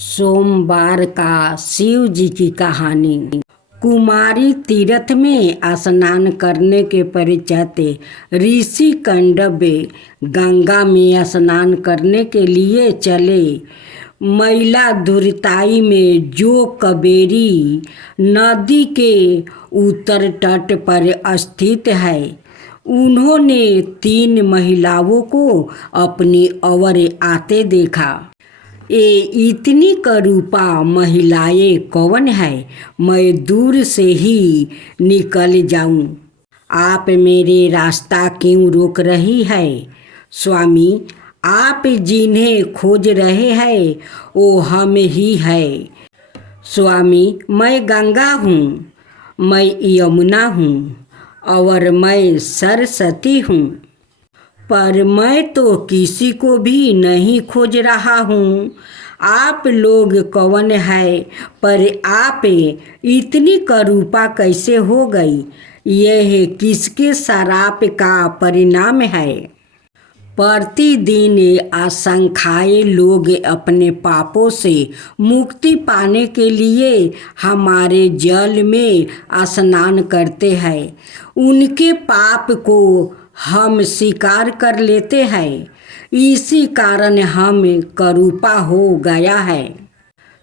सोमवार का शिव जी की कहानी। कुमारी तीर्थ में स्नान करने के पश्चात ऋषि कंडवे गंगा में स्नान करने के लिए चले। मैला दुर्ताई में जो कावेरी नदी के उत्तर तट पर स्थित है, उन्होंने 3 महिलाओं को अपनी ओर आते देखा। ये इतनी करूपा महिलाएं कौन है? मैं दूर से ही निकल जाऊं। आप मेरे रास्ता क्यों रोक रही है? स्वामी, आप जिन्हें खोज रहे हैं वो हम ही है। स्वामी, मैं गंगा हूँ, मैं यमुना हूँ और मैं सरस्वती हूँ, पर मैं तो किसी को भी नहीं खोज रहा हूँ। आप लोग कौन है? पर आप इतनी करूपा कैसे हो गई? यह किसके श्राप का परिणाम है? प्रतिदिन असंख्य लोग अपने पापों से मुक्ति पाने के लिए हमारे जल में स्नान करते हैं। उनके पाप को हम स्वीकार कर लेते हैं, इसी कारण हम करूपा हो गया है।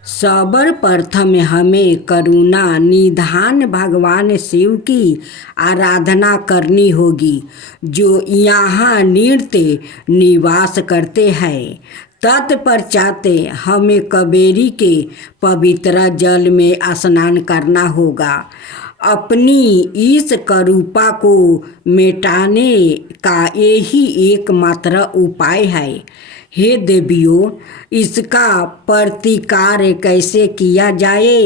सर्वप्रथम हमें करुणा निधान भगवान शिव की आराधना करनी होगी, जो यहाँ नित्य निवास करते हैं। तत्पश्चात हमें कावेरी के पवित्र जल में स्नान करना होगा। अपनी इस करूपा को मिटाने का यही एकमात्र उपाय है। हे देवियों, इसका प्रतिकार कैसे किया जाए?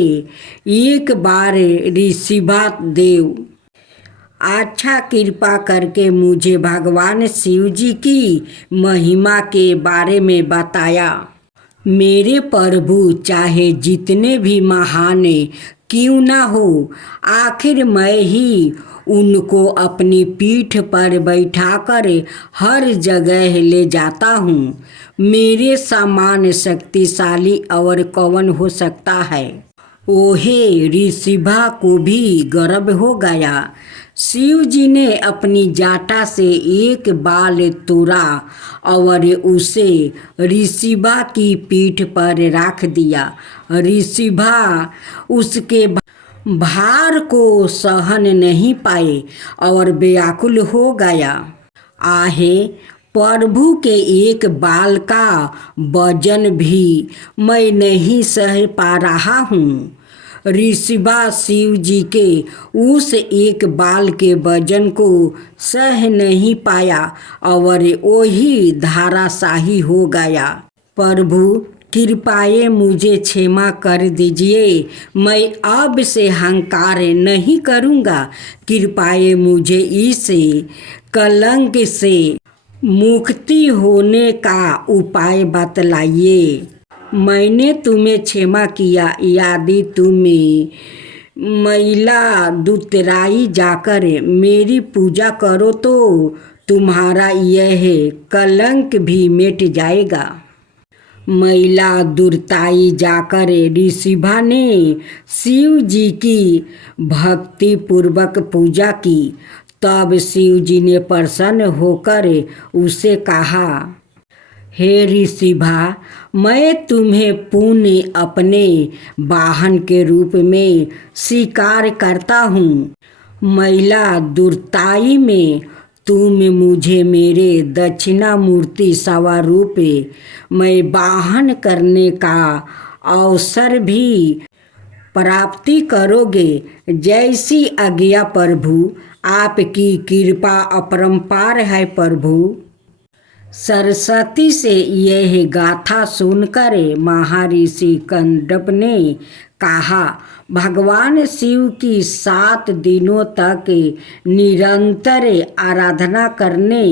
एक बार ऋषिभा देव, अच्छा कृपा करके मुझे भगवान शिव जी की महिमा के बारे में बताया। मेरे प्रभु चाहे जितने भी महान क्यों ना हो, आखिर मैं ही उनको अपनी पीठ पर बैठाकर हर जगह ले जाता हूँ। मेरे समान शक्तिशाली और कौन हो सकता है? ओहे ऋषिभा को भी गर्व हो गया। शिव जी ने अपनी जाटा से एक बाल तोड़ा और उसे ऋषिभा की पीठ पर रख दिया। ऋषिभा उसके भार को सहन नहीं पाए और व्याकुल हो गया। आहे, प्रभु के एक बाल का वजन भी मैं नहीं सह पा रहा हूँ। ऋषिभा शिव जी के उस एक बाल के वजन को सह नहीं पाया और वही धाराशाही हो गया। प्रभु, कृपया मुझे क्षमा कर दीजिए, मैं अब से अहंकार नहीं करूँगा। कृपया मुझे इस कलंक से मुक्ति होने का उपाय बतलाइए। मैंने तुम्हें क्षमा किया। यदि तुम मैला दुतराई जाकर मेरी पूजा करो तो तुम्हारा यह कलंक भी मिट जाएगा। मैला दुर्ताई जाकर ऋषिभा ने शिव जी की भक्ति पूर्वक पूजा की। तब शिव जी ने प्रसन्न होकर उसे कहा, हे ऋषिभा, मैं तुम्हें पुण्य अपने वाहन के रूप में स्वीकार करता हूँ। मैला दुर्ताई में तुम मुझे मेरे दक्षिणामूर्ति स्वरूप में वाहन करने का अवसर भी प्राप्ति करोगे। जैसी आज्ञा प्रभु, आपकी कृपा अपरंपार है प्रभु। सरस्वती से यह गाथा सुनकर महर्षि कंडव ने कहा, भगवान शिव की 7 दिनों तक निरंतर आराधना करने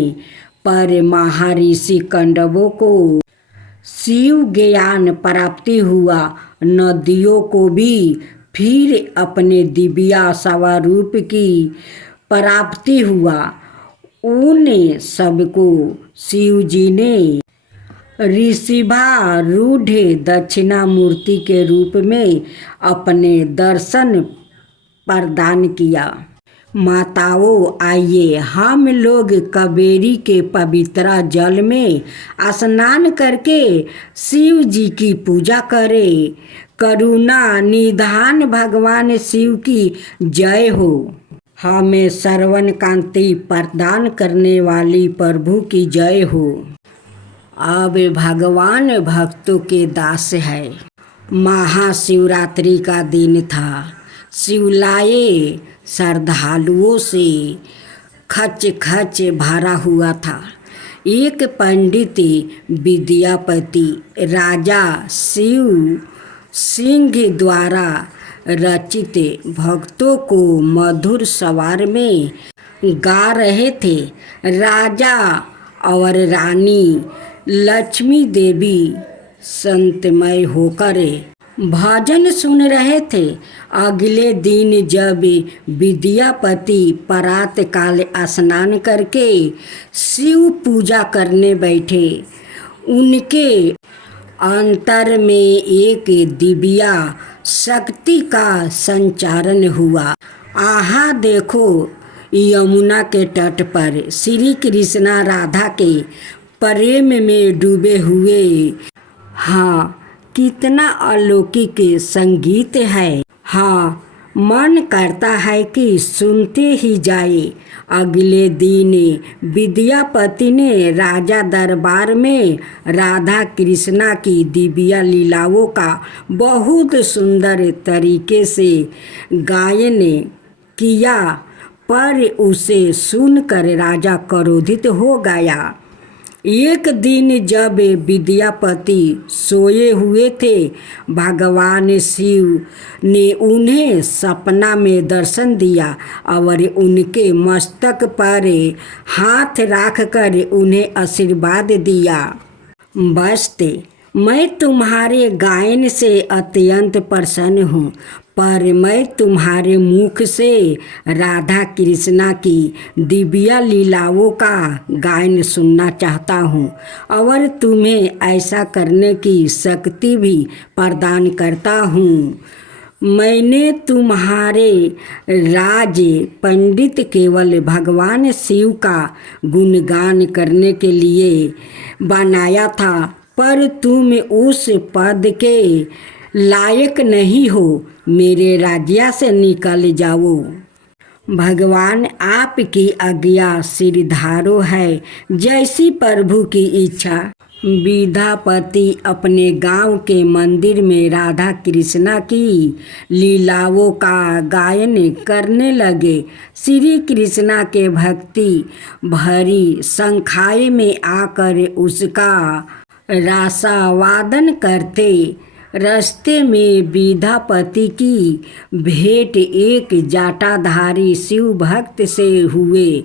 पर महर्षि कंडवों को शिव ज्ञान प्राप्ति हुआ। नदियों को भी फिर अपने दिव्य स्वरूप की प्राप्ति हुआ। उन सबको शिव जी ने ऋषिभारूढ़ दक्षिणामूर्ति के रूप में अपने दर्शन प्रदान किया। माताओं, आइए हम लोग कावेरी के पवित्र जल में स्नान करके शिव जी की पूजा करें। करुणा निधान भगवान शिव की जय हो। हमें श्रवण कांति प्रदान करने वाली प्रभु की जय हो। अब भगवान भक्तों के दास है। महाशिवरात्रि का दिन था। शिवालय श्रद्धालुओं से खच खच भरा हुआ था। एक पंडित विद्यापति राजा शिव सिंह द्वारा रचित भक्तों को मधुर स्वर में गा रहे थे। राजा और रानी लक्ष्मी देवी संतमय होकर भजन सुन रहे थे। अगले दिन जब विद्यापति प्रातः काल स्नान करके शिव पूजा करने बैठे, उनके अंतर में एक दिव्या शक्ति का संचारण हुआ। आहा देखो, यमुना के तट पर श्री कृष्णा राधा के प्रेम में डूबे हुए। हाँ, कितना अलौकिक संगीत है। हाँ, मन करता है कि सुनते ही जाए। अगले दिन विद्यापति ने राजा दरबार में राधा कृष्णा की दिव्य लीलाओं का बहुत सुंदर तरीके से गायन किया, पर उसे सुनकर राजा क्रोधित हो गया। एक दिन जब विद्यापति सोए हुए थे, भगवान शिव ने उन्हें सपना में दर्शन दिया और उनके मस्तक पर हाथ रखकर उन्हें आशीर्वाद दिया। बस्ते, मैं तुम्हारे गायन से अत्यंत प्रसन्न हूँ, पर मैं तुम्हारे मुख से राधा कृष्णा की दिव्य लीलाओं का गायन सुनना चाहता हूँ और तुम्हें ऐसा करने की शक्ति भी प्रदान करता हूँ। मैंने तुम्हारे राज पंडित केवल भगवान शिव का गुणगान करने के लिए बनाया था, पर तुम उस पद के लायक नहीं हो। मेरे राज्य से निकल जाओ। भगवान आपकी आज्ञा सिरधारो है, जैसी प्रभु की इच्छा। विद्यापति अपने गांव के मंदिर में राधा कृष्णा की लीलाओं का गायन करने लगे। श्री कृष्णा के भक्ति भरी संख्याएं में आकर उसका रसावादन करते। रास्ते में विद्यापति की भेंट एक जाटाधारी शिव भक्त से हुए,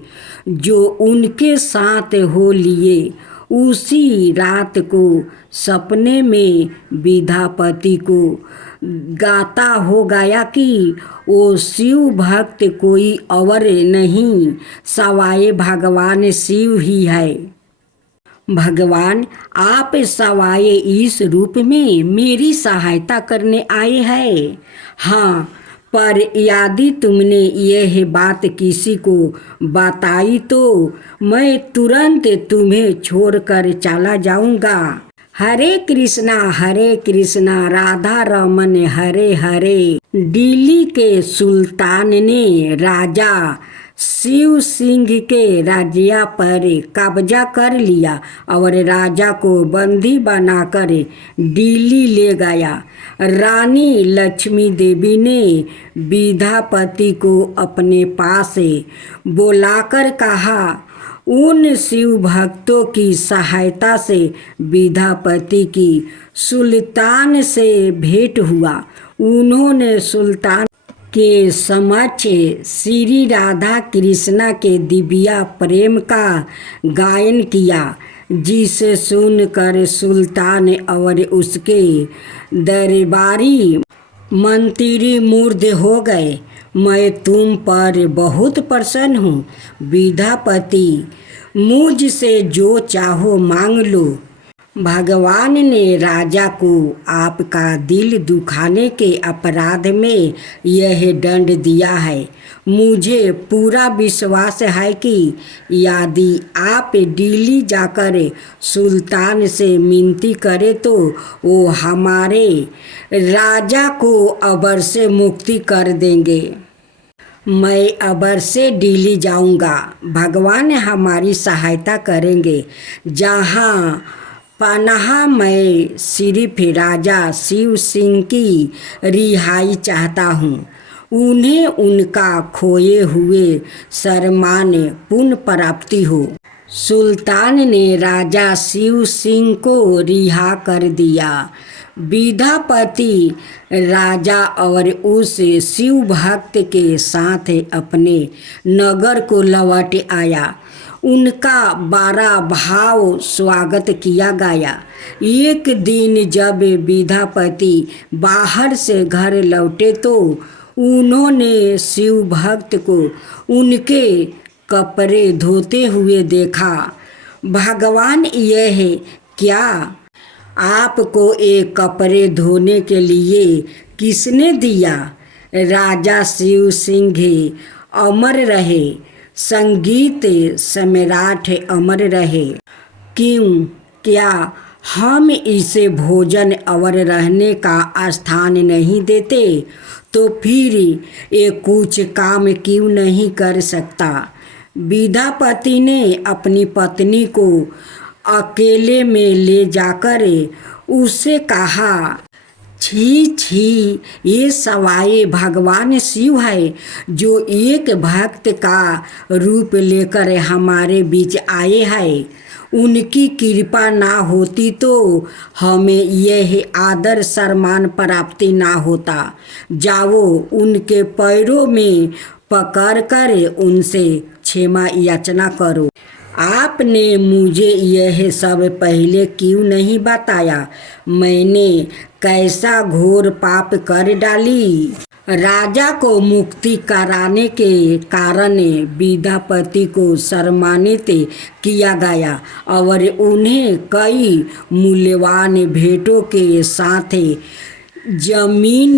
जो उनके साथ हो लिए। उसी रात को सपने में विद्यापति को गाता हो गया कि वो शिव भक्त कोई और नहीं, सवाए भगवान शिव ही है। भगवान, आप सवाए इस रूप में मेरी सहायता करने आए हैं। हाँ, पर यदि तुमने यह बात किसी को बताई तो मैं तुरंत तुम्हें छोड़कर चला जाऊंगा। हरे कृष्णा राधा रमन हरे हरे। दिल्ली के सुल्तान ने राजा शिव सिंह के राज्य पर कब्जा कर लिया और राजा को बंदी बनाकर दिल्ली ले गया। रानी लक्ष्मी देवी ने विद्यापति को अपने पास बुलाकर कहा। उन शिव भक्तों की सहायता से विद्यापति की सुल्तान से भेंट हुआ। उन्होंने सुल्तान के समक्ष श्री राधा कृष्णा के दिव्य प्रेम का गायन किया, जिसे सुनकर सुल्तान और उसके दरबारी मंत्री मूर्छ हो गए। मैं तुम पर बहुत प्रसन्न हूँ विद्यापति, मुझसे जो चाहो मांग लो। भगवान ने राजा को आपका दिल दुखाने के अपराध में यह दंड दिया है। मुझे पूरा विश्वास है कि यदि आप दिल्ली जाकर सुल्तान से विनती करें तो वो हमारे राजा को अबर से मुक्ति कर देंगे। मैं अबर से दिल्ली जाऊंगा। भगवान हमारी सहायता करेंगे। जहाँ पनाह मैं सिर्फ राजा शिव सिंह की रिहाई चाहता हूँ। उन्हें उनका खोए हुए सम्मान पुनः प्राप्ति हो। सुल्तान ने राजा शिव सिंह को रिहा कर दिया। विद्यापति राजा और उस शिव भक्त के साथ अपने नगर को लौट आया। उनका बड़ा भाव स्वागत किया गया। एक दिन जब विद्यापति बाहर से घर लौटे तो उन्होंने शिव भक्त को उनके कपड़े धोते हुए देखा। भगवान, यह क्या? आपको एक कपड़े धोने के लिए किसने दिया? राजा शिव सिंह अमर रहे, संगीत सम्राट अमर रहे। क्यों? क्या हम इसे भोजन और रहने का स्थान नहीं देते? तो फिर ये कुछ काम क्यों नहीं कर सकता? विद्यापति ने अपनी पत्नी को अकेले में ले जाकर उससे कहा, छी छी, ये सवाए भगवान शिव है जो एक भक्त का रूप लेकर हमारे बीच आए हैं। उनकी कृपा ना होती तो हमें यह आदर सम्मान प्राप्ति ना होता। जाओ, उनके पैरों में पकड़कर उनसे क्षमा याचना करो। आपने मुझे यह सब पहले क्यों नहीं बताया? मैंने कैसा घोर पाप कर डाली? राजा को मुक्ति कराने के कारण विद्यापति को सम्मानित किया गया और उन्हें कई मूल्यवान भेंटों के साथ जमीन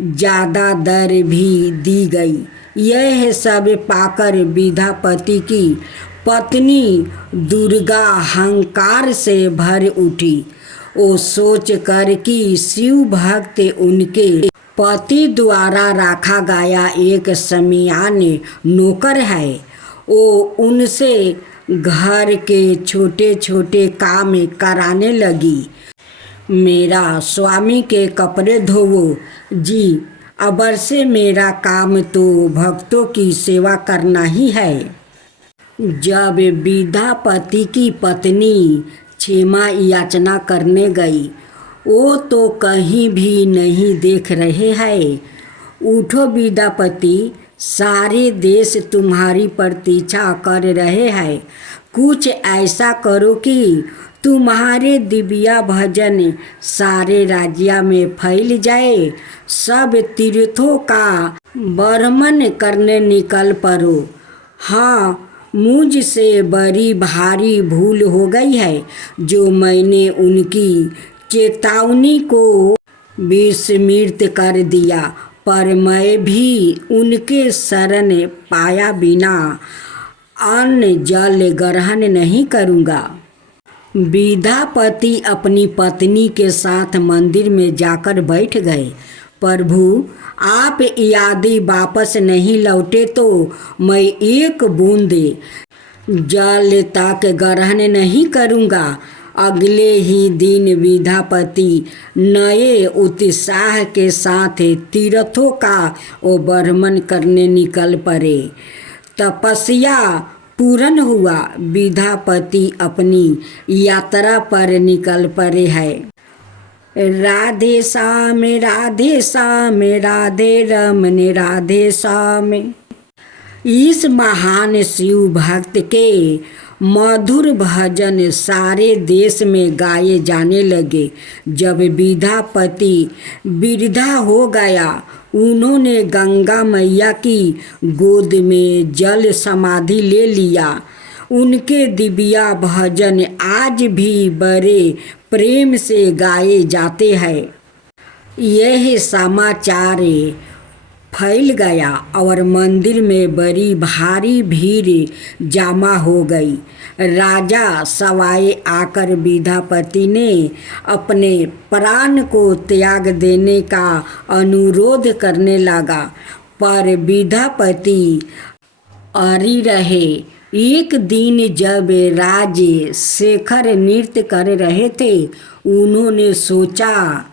जायदाद भी दी गई। यह सब पाकर विद्यापति की पत्नी दुर्गा अहंकार से भर उठी। वो सोच कर कि शिव भक्त उनके पति द्वारा रखा गया एक समियान नौकर है, वो उनसे घर के छोटे छोटे काम कराने लगी। मेरा स्वामी के कपड़े धोवो जी, अबर से मेरा काम तो भक्तों की सेवा करना ही है। जब विद्यापति की पत्नी क्षमा याचना करने गई, वो तो कहीं भी नहीं देख रहे हैं। उठो विद्यापति, सारे देश तुम्हारी प्रतीक्षा कर रहे हैं। कुछ ऐसा करो कि तुम्हारे दिव्या भजन सारे राज्य में फैल जाए। सब तीर्थों का भ्रमण करने निकल पड़ो। हाँ, मुझसे बड़ी भारी भूल हो गई है जो मैंने उनकी चेतावनी को विस्मृत कर दिया, पर मैं भी उनके शरण पाया बिना अन्न जल ग्रहण नहीं करूँगा। विद्यापति अपनी पत्नी के साथ मंदिर में जाकर बैठ गए। प्रभु, आप यदि वापस नहीं लौटे तो मैं एक बूंद जल तक ग्रहण नहीं करूँगा। अगले ही दिन विद्यापति नए उत्साह के साथ तीर्थों का भ्रमण करने निकल पड़े। तपस्या पूर्ण हुआ। विद्यापति अपनी यात्रा पर निकल पड़े हैं। राधे श्याम राधे श्याम राधे रमन राधे श्याम। इस महान शिव भक्त के मधुर भजन सारे देश में गाए जाने लगे। जब विद्यापति वृद्धा हो गया, उन्होंने गंगा मैया की गोद में जल समाधि ले लिया। उनके दिव्या भजन आज भी बड़े प्रेम से गाए जाते हैं। यह समाचार फैल गया और मंदिर में बड़ी भारी भीड़ जमा हो गई। राजा सवाए आकर विद्यापति ने अपने प्राण को त्याग देने का अनुरोध करने लगा, पर विद्यापति अड़ी रहे। एक दिन जब राजे शेखर नृत्य कर रहे थे, उन्होंने सोचा,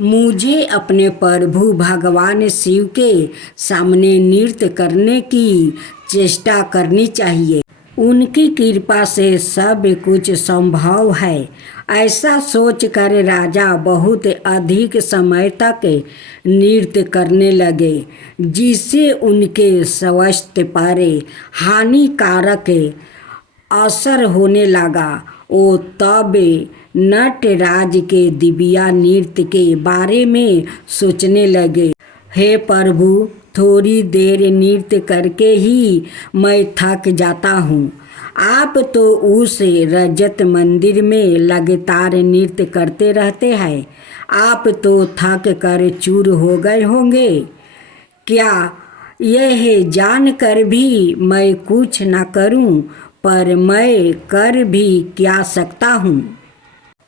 मुझे अपने प्रभु भगवान शिव के सामने नृत्य करने की चेष्टा करनी चाहिए। उनकी कृपा से सब कुछ संभव है। ऐसा सोचकर राजा बहुत अधिक समय तक नृत्य करने लगे, जिससे उनके स्वास्थ्य पर हानिकारक असर होने लगा। वो तब नटराज के दिव्या नृत्य के बारे में सोचने लगे। हे प्रभु, थोड़ी देर नृत्य करके ही मैं थक जाता हूँ। आप तो उस रजत मंदिर में लगातार नृत्य करते रहते हैं। आप तो थक कर चूर हो गए होंगे। क्या यह जानकर भी मैं कुछ न करूं, पर मैं कर भी क्या सकता हूँ।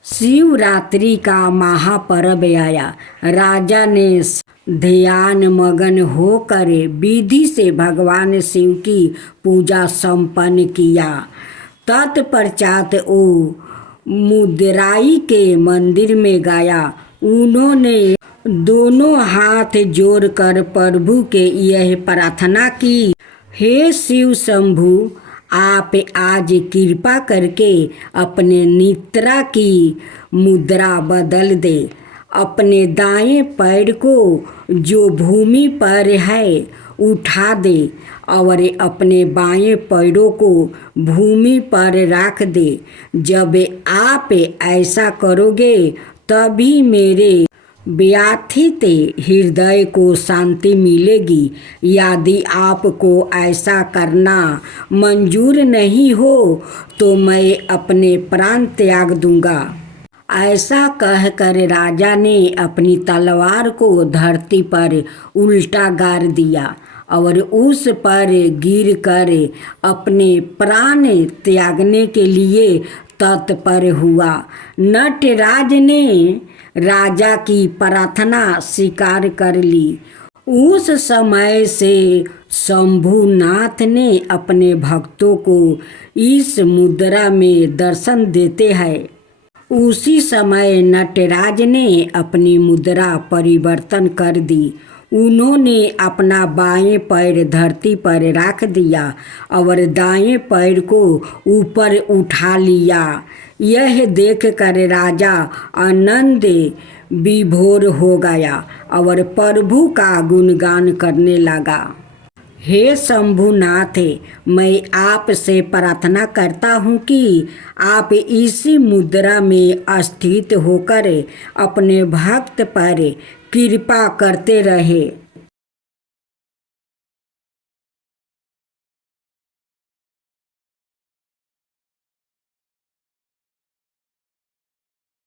शिवरात्रि का महापर्व आया। राजा ने ध्यान मगन होकर विधि से भगवान शिव की पूजा संपन्न किया। तत्पश्चात वो मुदराई के मंदिर में गया। उन्होंने दोनों हाथ जोड़कर प्रभु के यह प्रार्थना की, हे शिव शंभु, आप आज कृपा करके अपने निद्रा की मुद्रा बदल दे। अपने दाएं पैर को जो भूमि पर है उठा दे और अपने बाएं पैरों को भूमि पर रख दे। जब आप ऐसा करोगे तभी मेरे व्याथित हृदय को शांति मिलेगी। यदि आपको ऐसा करना मंजूर नहीं हो तो मैं अपने प्राण त्याग दूंगा। ऐसा कहकर राजा ने अपनी तलवार को धरती पर उल्टा गाड़ दिया और उस पर गिरकर अपने प्राण त्यागने के लिए तत्पर हुआ। नटराज ने राजा की प्रार्थना स्वीकार कर ली। उस समय से शंभुनाथ ने अपने भक्तों को इस मुद्रा में दर्शन देते हैं। उसी समय नटराज ने अपनी मुद्रा परिवर्तन कर दी। उन्होंने अपना बाएं पैर धरती पर रख दिया और दाएं पैर को ऊपर उठा लिया। यह देखकर राजा आनंद विभोर हो गया और प्रभु का गुणगान करने लगा। हे शंभुनाथ, मैं आपसे प्रार्थना करता हूँ कि आप इसी मुद्रा में स्थित होकर अपने भक्त पर कृपा करते रहे।